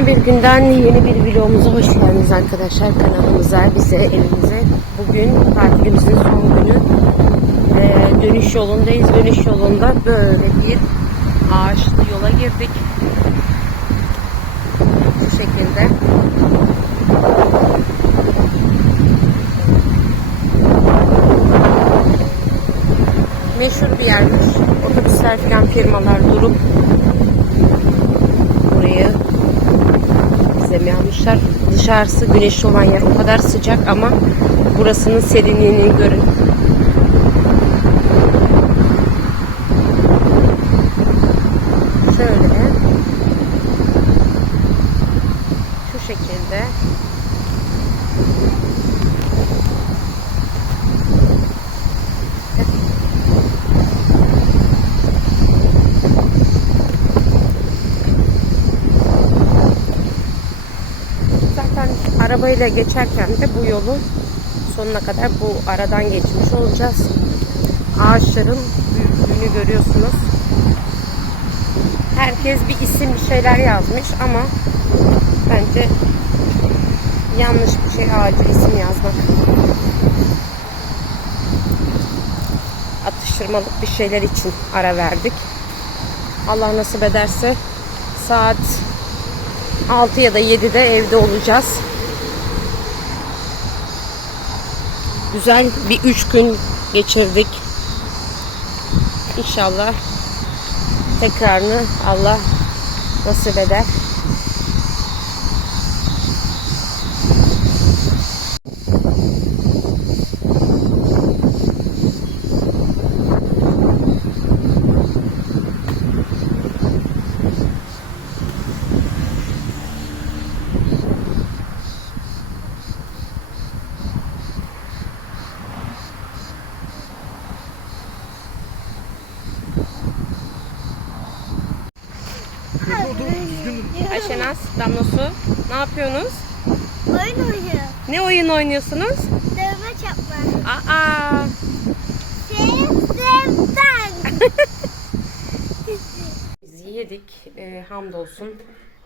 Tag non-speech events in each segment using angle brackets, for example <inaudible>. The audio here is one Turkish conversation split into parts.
Yeni bir günden yeni bir vlogumuza hoş geldiniz arkadaşlar kanalımıza, bize, evimize. Bugün tatilimizin son günü. Ee, dönüş yolundayız. Dönüş yolunda böyle bir ağaçlı yola girdik. Bu şekilde. Meşhur bir yermiş. Otobüsler falan firmalar durup bize almışlar. Dışarısı güneşli olan yer o kadar sıcak ama burasının serinliğini görün. Şöyle. Şu şekilde. Zaten arabayla geçerken de bu yolu sonuna kadar bu aradan geçmiş olacağız. Ağaçların büyüklüğünü görüyorsunuz. Herkes bir isim bir şeyler yazmış ama bence yanlış bir şey ağacı isim yazmak. Atıştırmalık bir şeyler için ara verdik. Allah nasip ederse saat 6 ya da 7'de evde olacağız. Güzel bir 3 gün geçirdik. İnşallah tekrarını Allah nasip eder. Ayşenaz, Damlosu ne yapıyorsunuz? Oyun oynuyor. Ne oyun oynuyorsunuz? Dövme çapma. Aa, Sevdemden. <laughs> biz yedik e, hamdolsun.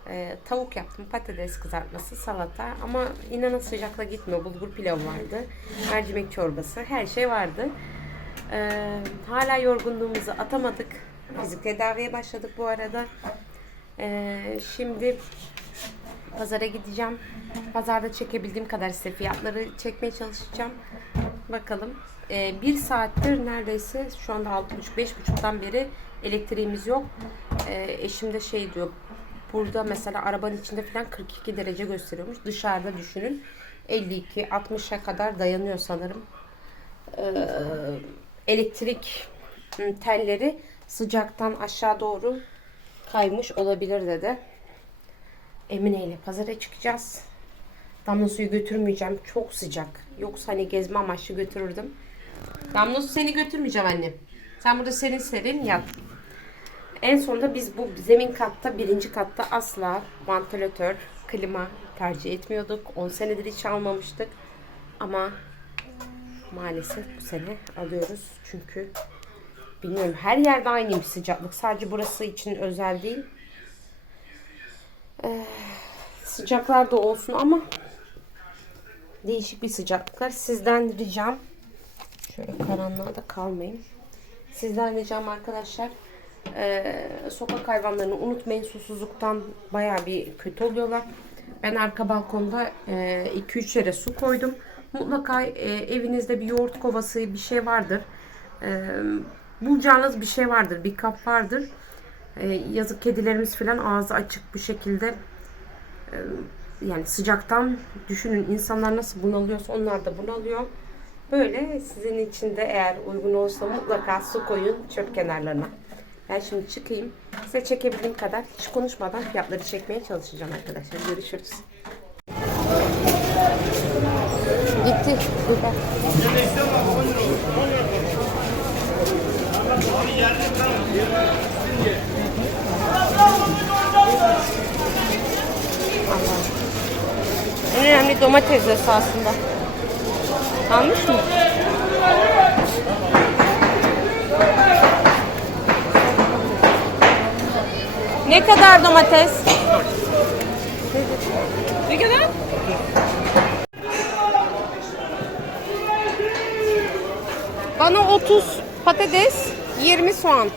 E, tavuk yaptım, patates kızartması, salata ama inanın sıcakla gitmiyor. Bulgur pilavı vardı, mercimek çorbası, her şey vardı. E, hala yorgunluğumuzu atamadık. Fizik tedaviye başladık bu arada. E, şimdi pazara gideceğim. Pazarda çekebildiğim kadar size fiyatları çekmeye çalışacağım. Bakalım. Ee, bir saattir neredeyse şu anda 6.30-5.30'dan beri elektriğimiz yok. Ee, eşim de şey diyor. Burada mesela arabanın içinde falan 42 derece gösteriyormuş. Dışarıda düşünün. 52-60'a kadar dayanıyor sanırım. Ee, elektrik telleri sıcaktan aşağı doğru kaymış olabilir dedi. Emine ile pazara çıkacağız. Damla suyu götürmeyeceğim. Çok sıcak. Yoksa hani gezme amaçlı götürürdüm. Damla su seni götürmeyeceğim annem. Sen burada serin serin yat. En sonunda biz bu zemin katta, birinci katta asla vantilatör, klima tercih etmiyorduk. 10 senedir hiç almamıştık. Ama maalesef bu sene alıyoruz. Çünkü bilmiyorum her yerde aynıymış sıcaklık. Sadece burası için özel değil. sıcaklar da olsun ama değişik bir sıcaklıklar. Sizden ricam şöyle karanlığa da kalmayayım. Sizden ricam arkadaşlar eee, sokak hayvanlarını unutmayın. Susuzluktan baya bir kötü oluyorlar. Ben arka balkonda 2-3 yere su koydum. Mutlaka eee, evinizde bir yoğurt kovası bir şey vardır. Eee, bulacağınız bir şey vardır. Bir kap vardır. Eee, yazık kedilerimiz falan ağzı açık bu şekilde yani sıcaktan düşünün insanlar nasıl bunalıyorsa onlar da bunalıyor. Böyle sizin için de eğer uygun olsa mutlaka su koyun çöp kenarlarına. Ben şimdi çıkayım. Size çekebildiğim kadar hiç konuşmadan fiyatları çekmeye çalışacağım arkadaşlar. Görüşürüz. Gitti. Burada. En önemli domates aslında. Almış mı? Ne kadar domates? Ne kadar? Bana 30 patates, 20 soğan.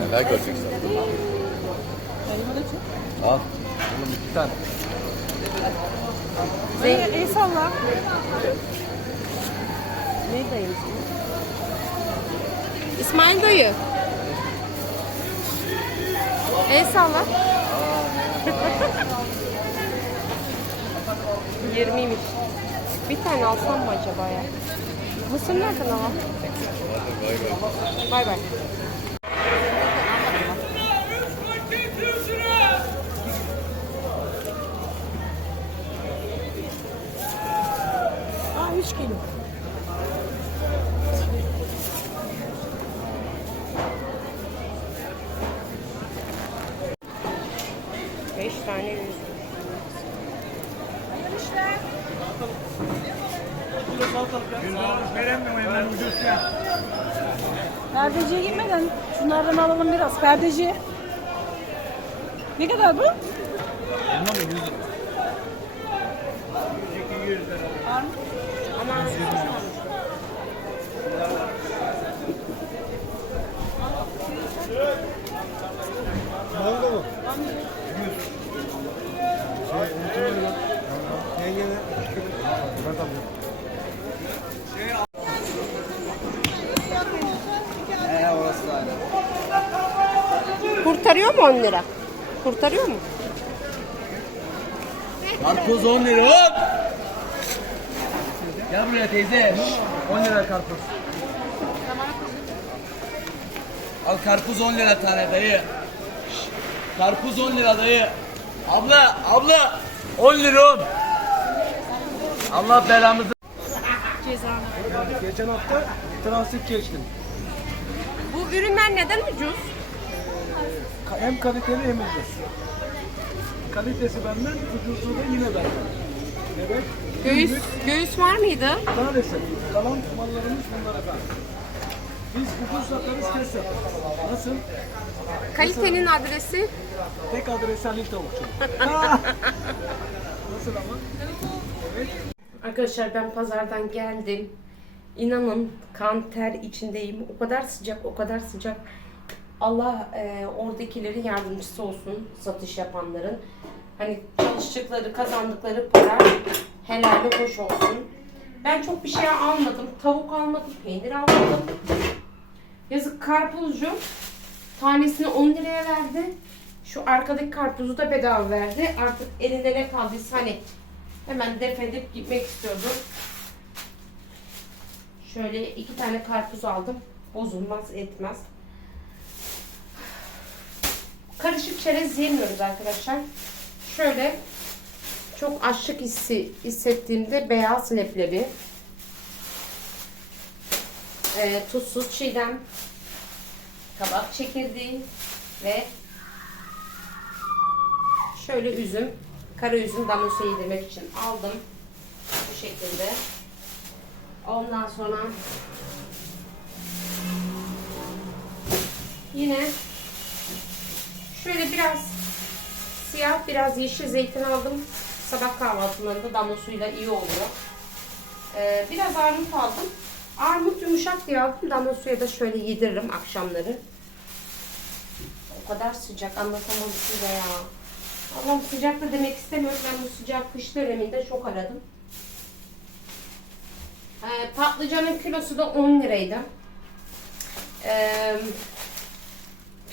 Neler göreceksin? Al. Oğlum iki tane. El salla. Ne dayım? İsmail dayı. El salla. 20'ymiş. Bir tane alsam mı acaba ya? Mısır nereden alalım? Bay bay. Aa 3 kilo. Beş tane yüz. Perdeciye gitmeden şunlardan alalım biraz. Perdeci. Ne kadar bu? Ama Mango mu? 100. Şey, unutma lira. Yengene. Ben alıyorum. 10 lira? Kurtarıyor mu? Karpuz 10 lira hop. Gel buraya teyze. 10 lira karpuz. Al karpuz 10 lira tane dayı. Karpuz 10 lira dayı. Abla abla 10 lira 10. Allah belamızı. Geçen hafta transit geçtim. Bu ürünler neden ucuz? Hem kaliteli hem ucuz. Kalitesi benden, ucuzluğu da yine benden. Evet. Göğüs, göğüs var mıydı? Maalesef kalan mallarımız bunlar efendim. Biz ucuz satarız, kes satarız. Nasıl? Kalitenin adresi Tek adres Halil Tavukçu. <laughs> <laughs> Nasıl ama? Evet. Arkadaşlar ben pazardan geldim. İnanın kan ter içindeyim. O kadar sıcak, o kadar sıcak. Allah e, oradakilerin yardımcısı olsun satış yapanların. Hani çalıştıkları, kazandıkları para helali hoş olsun. Ben çok bir şey almadım. Tavuk almadım, peynir almadım. Yazık karpuzcu tanesini 10 liraya verdi. Şu arkadaki karpuzu da bedava verdi. Artık elinde ne kaldıysa hani Hemen def edip gitmek istiyordum. Şöyle iki tane karpuz aldım. Bozulmaz etmez. Karışık çerez yemiyoruz arkadaşlar. Şöyle çok açlık hissi hissettiğimde beyaz leblebi, e, tuzsuz çiğdem, kabak çekirdeği ve şöyle üzüm, kara üzüm damosa yedirmek için aldım. Bu şekilde. Ondan sonra yine şöyle biraz siyah biraz yeşil zeytin aldım. Sabah kahvaltılarında damla suyla iyi oluyor. Ee, biraz armut aldım. Armut yumuşak diye aldım. Damla suya da şöyle yediririm akşamları. O kadar sıcak anlatamam size ya. Allah'ım sıcakta demek istemiyorum. Ben bu sıcak kış döneminde çok aradım. Ee, patlıcanın kilosu da 10 liraydı. Ee,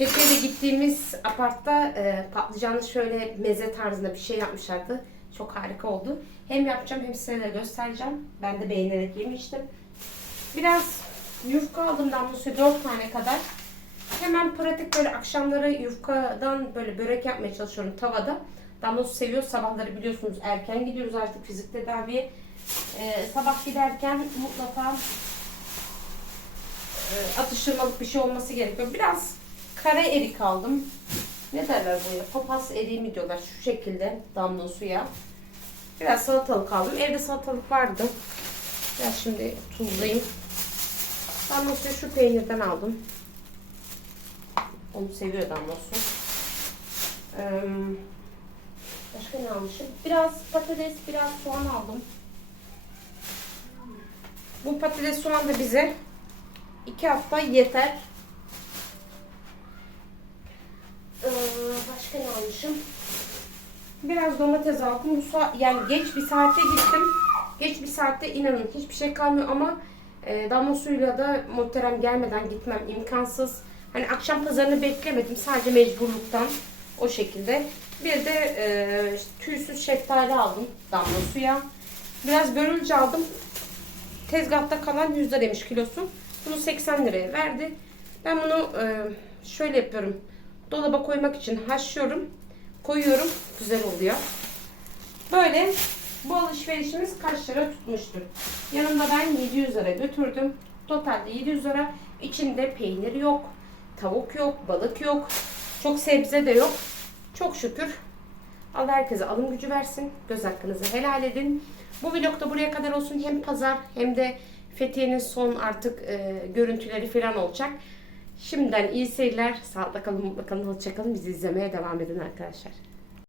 Fethiye'de gittiğimiz apartta e, patlıcanlı şöyle meze tarzında bir şey yapmışlardı. Çok harika oldu. Hem yapacağım hem size de göstereceğim. Ben de beğenerek yemiştim. Biraz yufka aldım damlusu 4 tane kadar. Hemen pratik böyle akşamları yufkadan böyle börek yapmaya çalışıyorum tavada. Damlosu seviyor. Sabahları biliyorsunuz erken gidiyoruz artık fizik tedaviye. Ee, sabah giderken mutlaka e, atıştırmalık bir şey olması gerekiyor. Biraz kara erik aldım. Ne derler buraya? Papaz eriği mi diyorlar? Şu şekilde damla suya. Biraz salatalık aldım. Evde salatalık vardı. Biraz şimdi tuzlayayım. Ben bu şu peynirden aldım. Onu seviyor damlosu. Ee, başka ne almışım? Biraz patates, biraz soğan aldım. Bu patates soğan da bize iki hafta yeter. Ee, başka ne almışım? Biraz domates aldım. Bu saat, yani geç bir saatte gittim. Geç bir saatte inanın hiçbir şey kalmıyor ama e, damla suyuyla da muhterem gelmeden gitmem imkansız. Hani akşam pazarını beklemedim. Sadece mecburluktan o şekilde. Bir de e, tüysüz şeftali aldım damla suya. Biraz börülce aldım. Tezgahta kalan 100 liraymış kilosu. Bunu 80 liraya verdi. Ben bunu e, şöyle yapıyorum. Dolaba koymak için haşlıyorum. Koyuyorum. Güzel oluyor. Böyle bu alışverişimiz kaç lira tutmuştur? Yanımda ben 700 lira götürdüm. Totalde 700 lira. İçinde peynir yok. Tavuk yok. Balık yok. Çok sebze de yok. Çok şükür. Allah herkese alım gücü versin. Göz hakkınızı helal edin. Bu vlog da buraya kadar olsun. Hem pazar hem de Fethiye'nin son artık e, görüntüleri falan olacak. Şimdiden iyi seyirler. Sağlıkla kalın, mutlu kalın, hoşça kalın. Bizi izlemeye devam edin arkadaşlar.